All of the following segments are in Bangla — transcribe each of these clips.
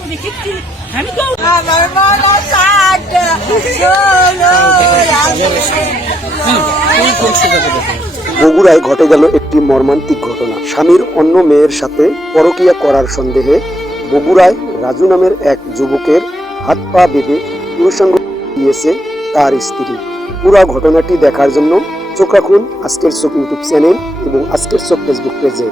রক্ত দেখেছি আমি তো আমার মনে বগুড়ায় ঘটে গেল একটি মর্মান্তিক ঘটনা। স্বামীর অন্য মেয়ের সাথে পরকীয়া করার সন্দেহে বগুড়ায় রাজু নামের এক যুবকের হাত পা বেঁধে পুরুষাঙ্গ দিয়েছে তার স্ত্রী। পুরো ঘটনাটি দেখার জন্য চোখ রাখুন আজকের চোখ ইউটিউব চ্যানেল এবং আজকের চোখ ফেসবুক পেজে।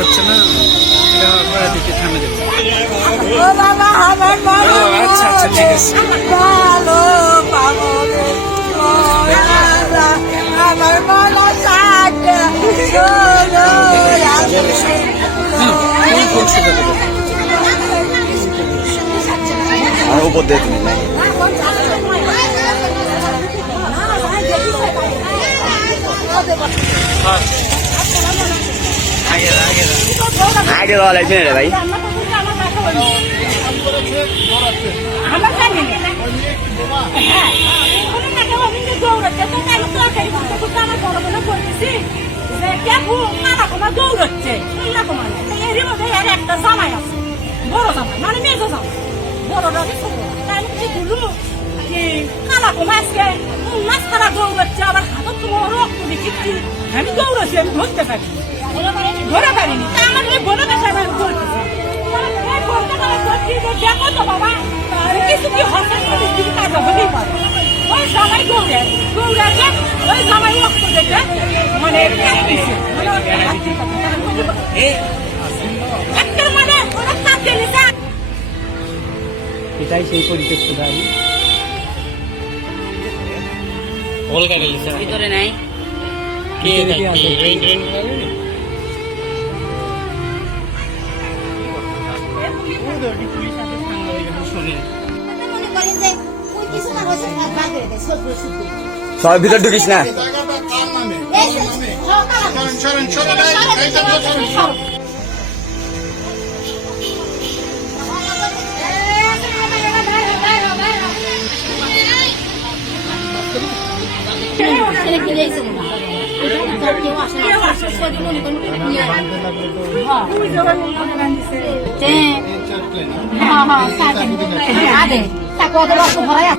হচ্ছে না দিকে থামে যাচ্ছে। ও বাবা আমার মনে আচ্ছা আচ্ছা ঠিক আছে। ভালো পাবো আমার মনে উপর দিয়ে তুমি আগে দেওয়া লাগছে না ভাই আমার জানি না হ্যাঁ কোনো টাকা অভিনয় দৌড়াচ্ছে তো আমি তরকারি করতে করতে আমার বড় বড় করতেছি যে কেবু মারা কোনো দৌড়াচ্ছে শুনলা তোমার এরই মধ্যে এর একটা জামাই আছে বড় জামাই মানে মেজো জামাই বড়টা ছোট তাই আমি কি বলবো যে কালা কমা আজকে মাছ খারা দৌড়াচ্ছে আবার হাতত তোমার রক্ত দেখেছি আমি দৌড়াচ্ছি আমি ধরতে পারি ধরে পারিনি তা আমার ওই বড় বেশা আমি ধরতেছি দেখো তো বাবা কিছু কি হঠাৎ কাজ হতেই পারে ওই জামাই দৌড়ে দৌড়াচ্ছে ওই জামাই রক্ত দেখে মানে একটা মানে ওরা কাঁদতে নিতে এটাই সেই পরিপ্রেক্ষিত ভাই কলকা গেছে ভিতরে নাই কে আছে সবাই ভিতর ঢুকিস না। হ্যাঁ হ্যাঁ